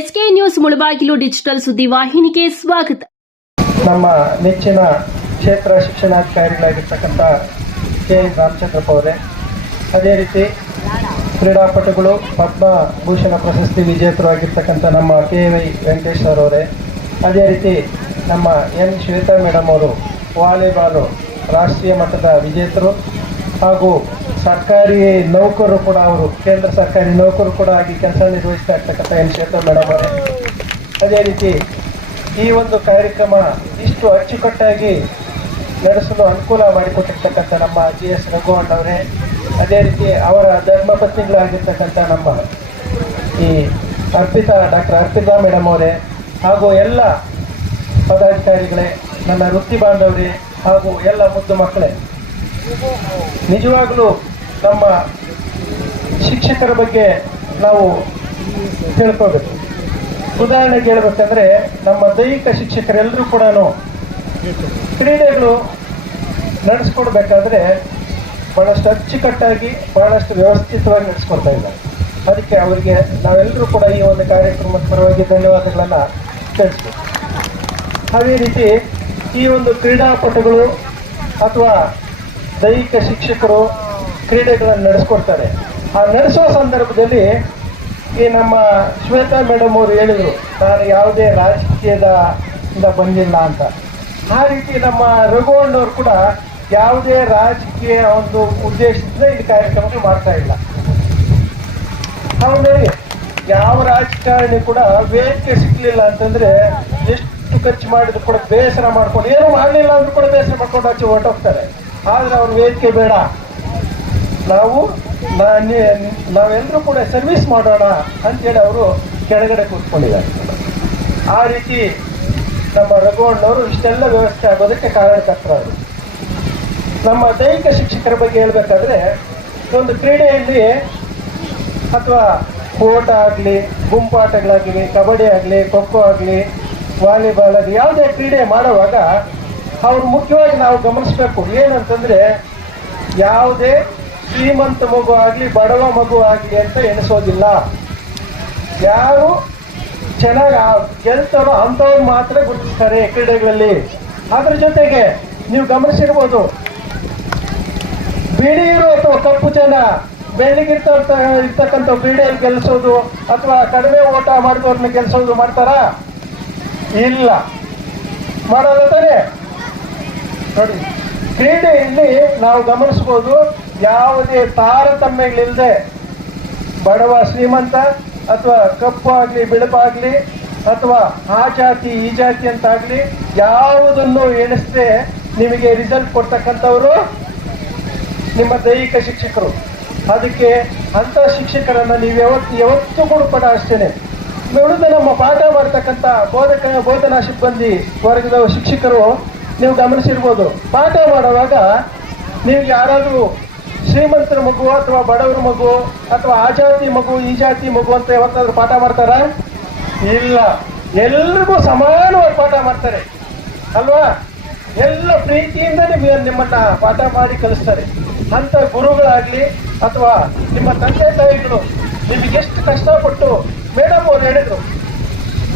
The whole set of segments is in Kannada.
ಎಸ್ಕೆ ನ್ಯೂಸ್ ಮುಳಬಾಗಿಲು ಡಿಜಿಟಲ್ ಸುದ್ದಿ ವಾಹಿನಿಗೆ ಸ್ವಾಗತ. ನಮ್ಮ ನೆಚ್ಚಿನ ಕ್ಷೇತ್ರ ಶಿಕ್ಷಣಾಧಿಕಾರಿಗಳಾಗಿರ್ತಕ್ಕಂಥ ಕೆ. ಎನ್ ರಾಮಚಂದ್ರಪ್ಪ ಅವರೇ, ಅದೇ ರೀತಿ ಕ್ರೀಡಾಪಟುಗಳು ಪದ್ಮಭೂಷಣ ಪ್ರಶಸ್ತಿ ವಿಜೇತರಾಗಿರ್ತಕ್ಕಂಥ ನಮ್ಮ ಕೆ. ವೈ. ವೆಂಕಟೇಶ್ ಅವರೇ, ಅದೇ ರೀತಿ ನಮ್ಮ ಎನ್. ಶ್ವೇತಾ ಮೇಡಮ್ ಅವರು ವಾಲಿಬಾಲು ರಾಷ್ಟ್ರೀಯ ಮಟ್ಟದ ವಿಜೇತರು ಹಾಗೂ ಸರ್ಕಾರಿ ನೌಕರರು ಕೂಡ ಅವರು, ಕೇಂದ್ರ ಸರ್ಕಾರಿ ನೌಕರರು ಕೂಡ ಆಗಿ ಕೆಲಸ ನಿರ್ವಹಿಸ್ತಾ ಇರ್ತಕ್ಕಂಥ ಎನ್ ಶ್ವೇತಾ ಮೇಡಮ್ ಅವರೇ. ಅದೇ ರೀತಿ ಈ ಒಂದು ಕಾರ್ಯಕ್ರಮ ಇಷ್ಟು ಅಚ್ಚುಕಟ್ಟಾಗಿ ನಡೆಸಲು ಅನುಕೂಲ ಮಾಡಿಕೊಟ್ಟಿರ್ತಕ್ಕಂಥ ನಮ್ಮ ಜಿ ಎಸ್ ರಘುವಣ್ಣ ಅವರೇ, ಅದೇ ರೀತಿ ಅವರ ಧರ್ಮಪತ್ನಿಗಳಾಗಿರ್ತಕ್ಕಂಥ ನಮ್ಮ ಈ ಅರ್ಪಿತಾ, ಡಾಕ್ಟರ್ ಅರ್ಪಿತಾ ಮೇಡಮ್ ಅವರೇ ಹಾಗೂ ಎಲ್ಲ ಪದಾಧಿಕಾರಿಗಳೇ, ನನ್ನ ವೃತ್ತಿ ಬಾಂಧವರೇ ಹಾಗೂ ಎಲ್ಲ ಮುದ್ದು ಮಕ್ಕಳೇ. ನಿಜವಾಗಲೂ ನಮ್ಮ ಶಿಕ್ಷಕರ ಬಗ್ಗೆ ನಾವು ತಿಳ್ಕೋಬೇಕು. ಉದಾಹರಣೆಗೆ ಹೇಳ್ಬೇಕಂದ್ರೆ ನಮ್ಮ ದೈಹಿಕ ಶಿಕ್ಷಕರೆಲ್ಲರೂ ಕೂಡ ಕ್ರೀಡೆಗಳು ನಡೆಸ್ಕೊಡ್ಬೇಕಾದ್ರೆ ಬಹಳಷ್ಟು ಅಚ್ಚುಕಟ್ಟಾಗಿ, ಬಹಳಷ್ಟು ವ್ಯವಸ್ಥಿತವಾಗಿ ನಡೆಸ್ಕೊಡ್ತಾ ಇದ್ದಾರೆ. ಅದಕ್ಕೆ ಅವರಿಗೆ ನಾವೆಲ್ಲರೂ ಕೂಡ ಈ ಒಂದು ಕಾರ್ಯಕ್ರಮದ ಪರವಾಗಿ ಧನ್ಯವಾದಗಳನ್ನು ತಿಳಿಸ್ಬೇಕು. ಅದೇ ರೀತಿ ಈ ಒಂದು ಕ್ರೀಡಾಪಟುಗಳು ಅಥವಾ ದೈಹಿಕ ಶಿಕ್ಷಕರು ಕ್ರೀಡೆಗಳನ್ನು ನಡೆಸ್ಕೊಡ್ತಾರೆ. ಆ ನಡೆಸೋ ಸಂದರ್ಭದಲ್ಲಿ ಈ ನಮ್ಮ ಶ್ವೇತಾ ಮೇಡಮ್ ಅವರು ಹೇಳಿದರು, ನಾನು ಯಾವುದೇ ರಾಜಕೀಯದ ಇಂದ ಬಂದಿಲ್ಲ ಅಂತ. ಆ ರೀತಿ ನಮ್ಮ ರಘುವಣ್ಣವ್ರು ಕೂಡ ಯಾವುದೇ ರಾಜಕೀಯ ಒಂದು ಉದ್ದೇಶದಿಂದ ಈ ಕಾರ್ಯಕ್ರಮಕ್ಕೆ ಮಾಡ್ತಾ ಇಲ್ಲ. ಹೌದಲ್ಲಿ ಯಾವ ರಾಜಕಾರಣಿ ಕೂಡ ವೇದಿಕೆ ಸಿಗ್ಲಿಲ್ಲ ಅಂತಂದ್ರೆ ಎಷ್ಟು ಖರ್ಚು ಮಾಡಿದ್ರು ಕೂಡ ಬೇಸರ ಮಾಡ್ಕೊಂಡು, ಏನು ಮಾಡಲಿಲ್ಲ ಅಂದ್ರೂ ಕೂಡ ಬೇಸರ ಮಾಡ್ಕೊಂಡು ಆಚೆ ಹೊರಟೋಗ್ತಾರೆ. ಆದ್ರೆ ಅವ್ರ ವೇದಿಕೆ ಬೇಡ. ನಾವು ನಾವೆಲ್ಲರೂ ಕೂಡ ಸರ್ವಿಸ್ ಮಾಡೋಣ ಅಂತೇಳಿ ಅವರು ಕೆಳಗಡೆ ಕೂತ್ಕೊಂಡಿದ್ದಾರೆ. ಆ ರೀತಿ ನಮ್ಮ ರಘುವಣ್ಣವರು ಇಷ್ಟೆಲ್ಲ ವ್ಯವಸ್ಥೆ ಆಗೋದಕ್ಕೆ ಕಾರಣಕರ್ತರಾದರು ನಮ್ಮ ದೈಹಿಕ ಶಿಕ್ಷಕರ ಬಗ್ಗೆ ಹೇಳ್ಬೇಕಾದ್ರೆ, ಒಂದು ಕ್ರೀಡೆಯಲ್ಲಿ ಅಥವಾ ಓಟ ಆಗಲಿ, ಗುಂಪಾಟಗಳಾಗಲಿ, ಕಬಡ್ಡಿ ಆಗಲಿ, ಖೋಖೋ ಆಗಲಿ, ವಾಲಿಬಾಲ್ ಆಗಲಿ, ಯಾವುದೇ ಕ್ರೀಡೆ ಮಾಡುವಾಗ ಅವ್ರು ಮುಖ್ಯವಾಗಿ ನಾವು ಗಮನಿಸಬೇಕು. ಏನಂತಂದರೆ, ಯಾವುದೇ ಶ್ರೀಮಂತ ಮಗು ಆಗಲಿ, ಬಡವ ಮಗು ಆಗಲಿ ಅಂತ ಎಣಿಸೋದಿಲ್ಲ. ಯಾರು ಚೆನ್ನಾಗಿ ಗೆಲ್ತಾರೋ ಅಂಥವ್ರು ಮಾತ್ರ ಗುರುತಿಸ್ತಾರೆ ಕ್ರೀಡೆಗಳಲ್ಲಿ. ಅದ್ರ ಜೊತೆಗೆ ನೀವು ಗಮನಿಸಿರ್ಬೋದು ಬಿಳಿಯರು ಅಥವಾ ಕಪ್ಪು ಜನ ಬೆಳ್ಳಿಗಿರ್ತ ಇರ್ತಕ್ಕಂಥ ಕ್ರೀಡೆಯಲ್ಲಿ ಗೆಲ್ಲಿಸೋದು ಅಥವಾ ಕಡಿಮೆ ಓಟ ಮಾಡಿದವ್ರನ್ನ ಗೆಲ್ಸೋದು ಮಾಡ್ತಾರಾ? ಇಲ್ಲ. ಮಾಡಲ್ಲ ನೋಡಿ, ಕ್ರೀಡೆಯಲ್ಲಿ ನಾವು ಗಮನಿಸ್ಬೋದು ಯಾವುದೇ ತಾರತಮ್ಯಗಳಿಲ್ಲದೆ ಬಡವ ಶ್ರೀಮಂತ ಅಥವಾ ಕಪ್ಪು ಆಗಲಿ ಬಿಳುಪಾಗಲಿ ಅಥವಾ ಆ ಜಾತಿ, ಈ ಜಾತಿ ಅಂತಾಗಲಿ ಯಾವುದನ್ನು ಎಣಿಸದೆ ನಿಮಗೆ ರಿಸಲ್ಟ್ ಕೊಡ್ತಕ್ಕಂಥವರು ನಿಮ್ಮ ದೈಹಿಕ ಶಿಕ್ಷಕರು. ಅದಕ್ಕೆ ಅಂಥ ಶಿಕ್ಷಕರನ್ನ ನೀವು ಯಾವತ್ತು, ಯಾವತ್ತೂ ಕೂಡ ಪಡ ಅಷ್ಟೇನೆ. ಉಳಿದ ನಮ್ಮ ಪಾಠ ಮಾಡ್ತಕ್ಕಂಥ ಬೋಧಕ, ಬೋಧನಾ ಸಿಬ್ಬಂದಿ ವರ್ಗದ ಶಿಕ್ಷಕರು, ನೀವು ಗಮನಿಸಿರ್ಬೋದು. ಪಾಠ ಮಾಡುವಾಗ ನೀವು ಯಾರಾದರೂ ಶ್ರೀಮಂತರ ಮಗು ಅಥವಾ ಬಡವರ ಮಗು ಅಥವಾ ಆ ಜಾತಿ ಮಗು, ಈ ಜಾತಿ ಮಗು ಅಂತ ಯಾವತ್ತಾದ್ರೂ ಪಾಠ ಮಾಡ್ತಾರ? ಇಲ್ಲ. ಎಲ್ರಿಗೂ ಸಮಾನವಾಗಿ ಪಾಠ ಮಾಡ್ತಾರೆ. ಅಲ್ವಾ? ಎಲ್ಲ ಪ್ರೀತಿಯಿಂದ ನಿಮಗೆ ನಿಮ್ಮನ್ನ ಪಾಠ ಮಾಡಿ ಕಲಿಸ್ತಾರೆ. ಅಂತ ಗುರುಗಳಾಗ್ಲಿ ಅಥವಾ ನಿಮ್ಮ ತಂದೆ ತಾಯಿಗಳು ನಿಮಗೆ ಎಷ್ಟು ಕಷ್ಟಪಟ್ಟು ಮೇಡಮ್ ಅವ್ರು ಹೇಳಿದ್ರು.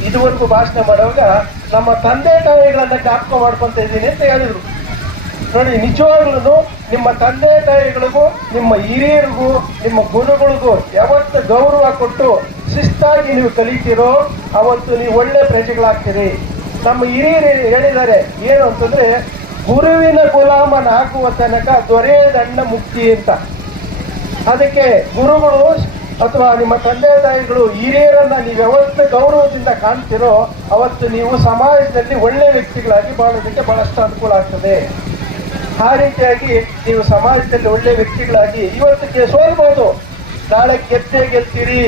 ಇದುವರೆಗೂ ಭಾಷಣ ಮಾಡುವಾಗ ನಮ್ಮ ತಂದೆ ತಾಯಿಗಳನ್ನ ಜ್ಞಾಪಕ ಮಾಡ್ಕೊಂತ ಇದ್ದೀನಿ ಅಂತ ಹೇಳಿದ್ರು. ನೋಡಿ ನಿಜವಾಗ್ಲೂ ನಿಮ್ಮ ತಂದೆ ತಾಯಿಗಳಿಗೂ, ನಿಮ್ಮ ಹಿರಿಯರಿಗೂ, ನಿಮ್ಮ ಗುರುಗಳಿಗೂ ಯಾವತ್ತು ಗೌರವ ಕೊಟ್ಟು ಶಿಸ್ತಾಗಿ ನೀವು ಕಲಿತೀರೋ ಅವತ್ತು ನೀವು ಒಳ್ಳೆ ಪ್ರಜೆಗಳಾಗ್ತೀರಿ. ನಮ್ಮ ಹಿರಿಯರು ಹೇಳಿದ್ದಾರೆ, ಏನು ಅಂತಂದ್ರೆ, ಗುರುವಿನ ಗುಲಾಮನಾಗುವ ತನಕ ದೊರೆಯದಣ್ಣ ಮುಕ್ತಿ ಅಂತ. ಅದಕ್ಕೆ ಗುರುಗಳು ಅಥವಾ ನಿಮ್ಮ ತಂದೆ ತಾಯಿಗಳು, ಹಿರಿಯರನ್ನ ನೀವು ಯಾವತ್ತು ಗೌರವದಿಂದ ಕಾಣ್ತಿರೋ, ಅವತ್ತು ನೀವು ಸಮಾಜದಲ್ಲಿ ಒಳ್ಳೆ ವ್ಯಕ್ತಿಗಳಾಗಿ ಬಾಳೋದಕ್ಕೆ ಬಹಳಷ್ಟು ಅನುಕೂಲ ಆಗ್ತದೆ. ಆ ರೀತಿಯಾಗಿ ನೀವು ಸಮಾಜದಲ್ಲಿ ಒಳ್ಳೆ ವ್ಯಕ್ತಿಗಳಾಗಿ ಇವತ್ತಿಗೆ ಸೋಲ್ಬಹುದು ನಾಳೆ ಗೆದ್ದೇ ಗೆಲ್ತೀರಿ.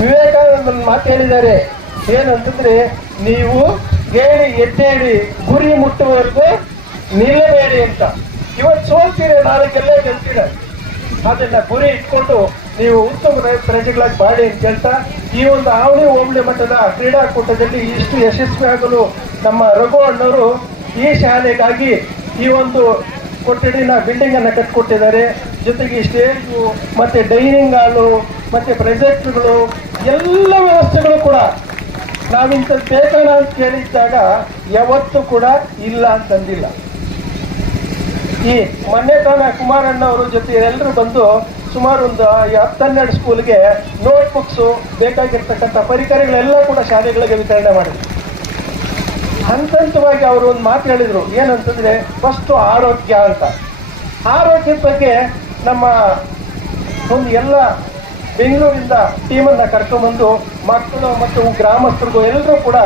ವಿವೇಕಾನಂದ ಮಾತು ಹೇಳಿದ್ದಾರೆ. ಏನಂತಂದ್ರೆ, ನೀವು ಹೇಳಿ ಎದ್ದೇಳಿ, ಗುರಿ ಮುಟ್ಟುವವರೆಗೂ ನಿಲ್ಲಬೇಡಿ ಅಂತ. ಇವತ್ತು ಸೋಲ್ತೀರಿ, ನಾಳೆ ಗೆಲ್ಲೇ ಗೆಲ್ತೀರ. ಅದನ್ನ ಗುರಿ ಇಟ್ಕೊಂಡು ನೀವು ಉತ್ತಮ ಪ್ರಜೆಗಳಾಗಿ ಬಾಳಿ ಅಂತ ಹೇಳ್ತಾ, ಈ ಒಂದು ಆವಳಿ ಹೋಬಳಿ ಮಟ್ಟದ ಕ್ರೀಡಾಕೂಟದಲ್ಲಿ ಇಷ್ಟು ಯಶಸ್ವಿ ಆಗಲು ನಮ್ಮ ರಘು ಅಣ್ಣವರು ಈ ಶಾಲೆಗಾಗಿ ಈ ಒಂದು ಕೊಠಡಿನ ಬಿಲ್ಡಿಂಗ್ ಅನ್ನ ಕಟ್ಕೊಟ್ಟಿದ್ದಾರೆ. ಜೊತೆಗೆ ಸ್ಟೇಜು ಮತ್ತೆ ಡೈನಿಂಗ್ ಹಾಲು ಮತ್ತೆ ಪ್ರೊಜೆಕ್ಟ್ಗಳು ಎಲ್ಲ ವ್ಯವಸ್ಥೆಗಳು ಕೂಡ. ನಾವಿಂಥದ್ದು ಬೇಕಣ ಅಂತ ಕೇಳಿದ್ದಾಗ ಯಾವತ್ತೂ ಕೂಡ ಇಲ್ಲ ಅಂತಂದಿಲ್ಲ. ಈ ಮೊನ್ನೆ ತಾನ ಕುಮಾರಣ್ಣ ಅವರ ಜೊತೆ ಎಲ್ಲರೂ ಬಂದು ಸುಮಾರು ಒಂದು ಹತ್ತನ್ನೆರಡು ಸ್ಕೂಲ್ಗೆ ನೋಟ್ಬುಕ್ಸು ಬೇಕಾಗಿರ್ತಕ್ಕಂಥ ಪರಿಕರಗಳೆಲ್ಲ ಕೂಡ ಶಾಲೆಗಳಿಗೆ ವಿತರಣೆ ಮಾಡಿದ್ರು. ಹಂತ ಹಂತವಾಗಿ ಅವರು ಒಂದು ಮಾತು ಹೇಳಿದರು. ಏನಂತಂದರೆ, ಫಸ್ಟ್ ಆರೋಗ್ಯ ಅಂತ. ಆರೋಗ್ಯದ ಬಗ್ಗೆ ನಮ್ಮ ಒಂದು ಎಲ್ಲ ಬೆಂಗಳೂರಿಂದ ಟೀಮನ್ನು ಕರ್ಕೊಂಡ್ಬಂದು ಮಕ್ಕಳು ಮತ್ತು ಗ್ರಾಮಸ್ಥರಿಗೂ ಎಲ್ಲರೂ ಕೂಡ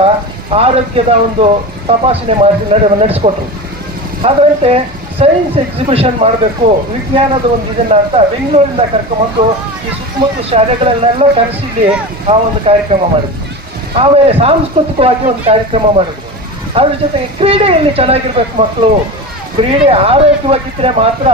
ಆರೋಗ್ಯದ ಒಂದು ತಪಾಸಣೆ ಮಾಡಿ ನಡೆ ನಡೆಸ್ಕೊಟ್ರು. ಅದರಂತೆ ಸೈನ್ಸ್ ಎಕ್ಸಿಬಿಷನ್ ಮಾಡಬೇಕು, ವಿಜ್ಞಾನದ ಒಂದು ಇದನ್ನ ಅಂತ ಬೆಂಗಳೂರಿಂದ ಕರ್ಕೊಂಬಂದು ಈ ಸುತ್ತಮುತ್ತ ಶಾಲೆಗಳನ್ನೆಲ್ಲ ಕರೆಸಿ ಆ ಒಂದು ಕಾರ್ಯಕ್ರಮ ಮಾಡಿದ್ರು. ಆಮೇಲೆ ಸಾಂಸ್ಕೃತಿಕವಾಗಿ ಒಂದು ಕಾರ್ಯಕ್ರಮ ಮಾಡಿದ್ರು. ಅದ್ರ ಜೊತೆಗೆ ಕ್ರೀಡೆಯಲ್ಲಿ ಚೆನ್ನಾಗಿರ್ಬೇಕು ಮಕ್ಕಳು. ಕ್ರೀಡೆ ಆರೋಗ್ಯವಾಗಿದ್ರೆ ಮಾತ್ರ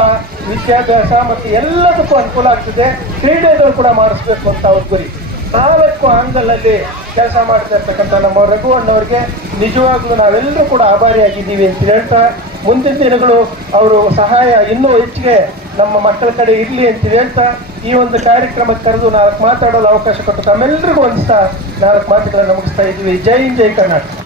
ವಿದ್ಯಾಭ್ಯಾಸ ಮತ್ತು ಎಲ್ಲದಕ್ಕೂ ಅನುಕೂಲ ಆಗ್ತದೆ. ಕ್ರೀಡೆಗಳು ಕೂಡ ಮಾಡಿಸ್ಬೇಕು ಅಂತ ಅವ್ರ ಗುರಿ. ನಾಲ್ಕು ಆಂಗಲಲ್ಲಿ ಕೆಲಸ ಮಾಡ್ತಾ ಇರ್ತಕ್ಕಂಥ ನಮ್ಮ ರಘುವಣ್ಣವ್ರಿಗೆ ನಿಜವಾಗ್ಲೂ ನಾವೆಲ್ಲರೂ ಕೂಡ ಆಭಾರಿಯಾಗಿದ್ದೀವಿ ಅಂತ ಹೇಳ್ತಾ, ಮುಂದಿನ ದಿನಗಳು ಅವರು ಸಹಾಯ ಇನ್ನೂ ಹೆಚ್ಚಿಗೆ ನಮ್ಮ ಮಕ್ಕಳ ಕಡೆ ಇರಲಿ ಅಂತ ಹೇಳ್ತಾ, ಈ ಒಂದು ಕಾರ್ಯಕ್ರಮಕ್ಕೆ ಕರೆದು ನಾಲ್ಕು ಮಾತಾಡಲು ಅವಕಾಶ ಕೊಟ್ಟು ತಮ್ಮೆಲ್ಲರಿಗೂ ಅನಿಸ್ತಾ ನಾಲ್ಕು ಮಾತುಗಳನ್ನು ಮುಗಿಸ್ತಾ ಇದ್ದೀವಿ. ಜೈ ಜೈ ಕರ್ನಾಟಕ.